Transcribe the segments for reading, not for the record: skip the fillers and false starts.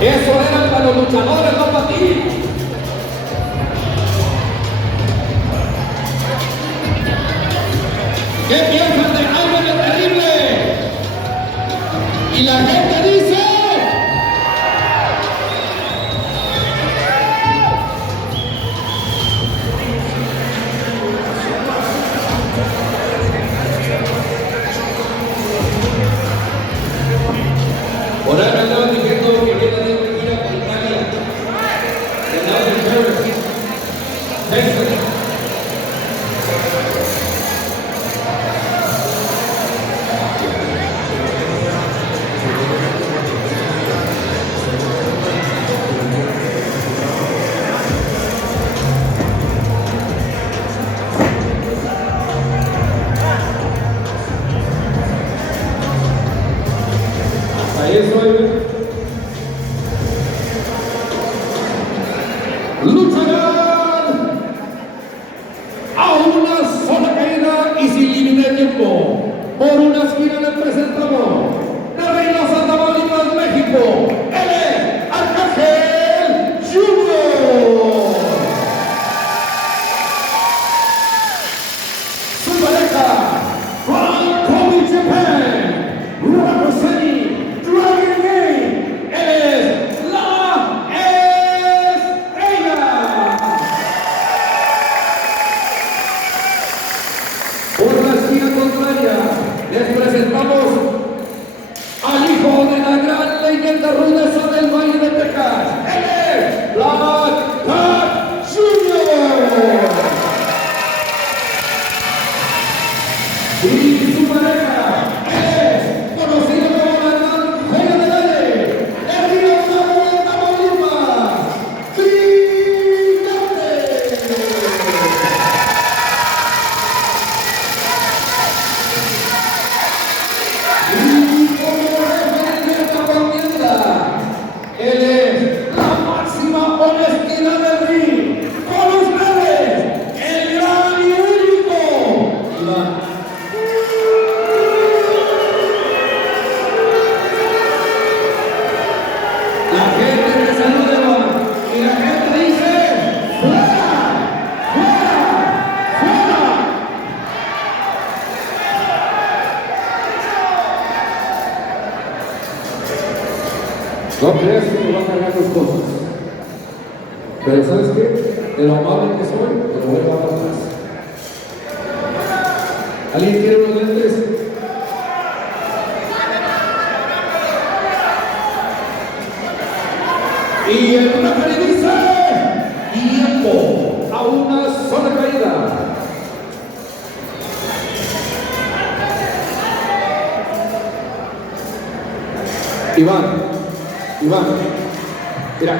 Eso era para los luchadores, no para ti. ¿Qué piensan de Jaime el Terrible? Y la gente dice... Por ahí me andaban diciendo que viene de ir a Italia. Que andaba de Paris. Texas. Ahí estoy. Lucharán a una sola caída y sin límite de tiempo. Por una esquina le presentamos de Reynosa, Tamaulipas, México. Él es Arcángel Junior. Su pareja, from Kobe, Japan, representing Dragon Gate, es La Estrella. Por la esquina contraria, les presentamos al hijo de la gran leyenda rudeza del Valle de Texas. Él es Black Cat Junior. Y su pareja es conocido como la gran joya del aire, el río de Tamaulipas, Brillante. Y como referente de esta contienda, él es la máxima honestidad del ring. Con ustedes, el gran y único, la gente te saluda y la gente dice ¡fuera! ¡Fuera! ¡Fuera! No creas que me va a cargar tus cosas. Pero ¿sabes qué? De lo amable que soy, te lo voy a dar atrás. ¿Alguien quiere unos lentes? Y el referee dice tiempo a una sola caída. Iván, mira.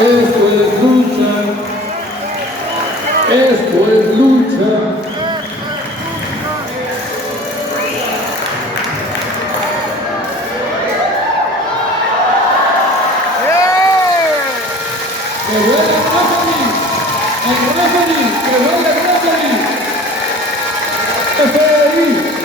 Esto es lucha. Esto es lucha. Que vuelva el referee, que vuelva el referee. Referee.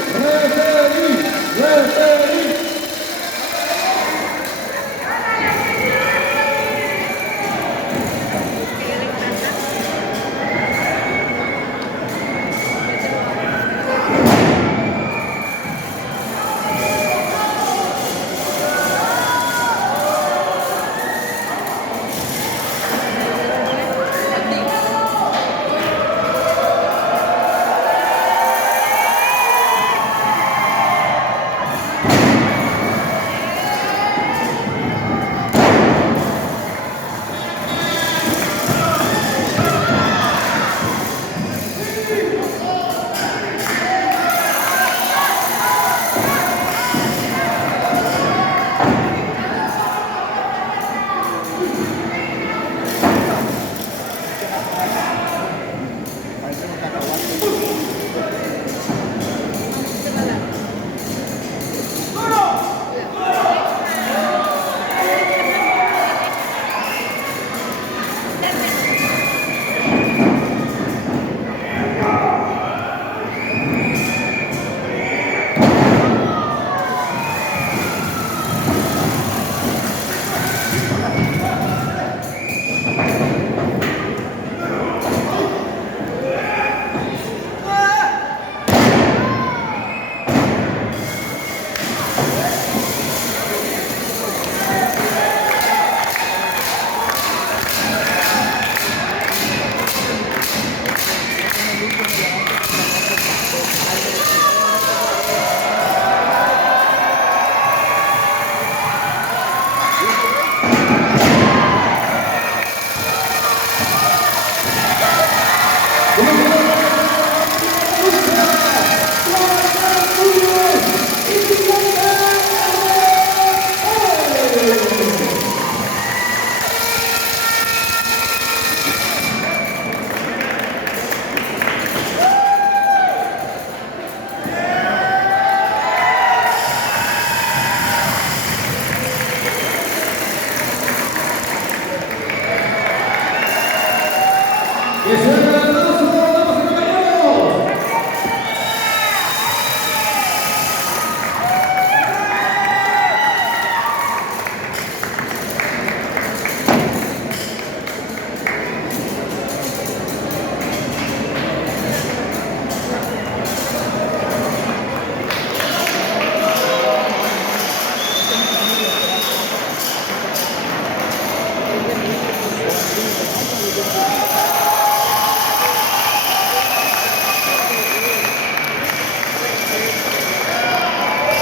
¡Que suene el aplauso, damas y caballeros!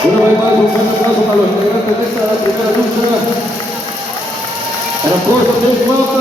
Una vez más, un fuerte aplauso para los integrantes de esta primera lucha. And of course, a big welcome.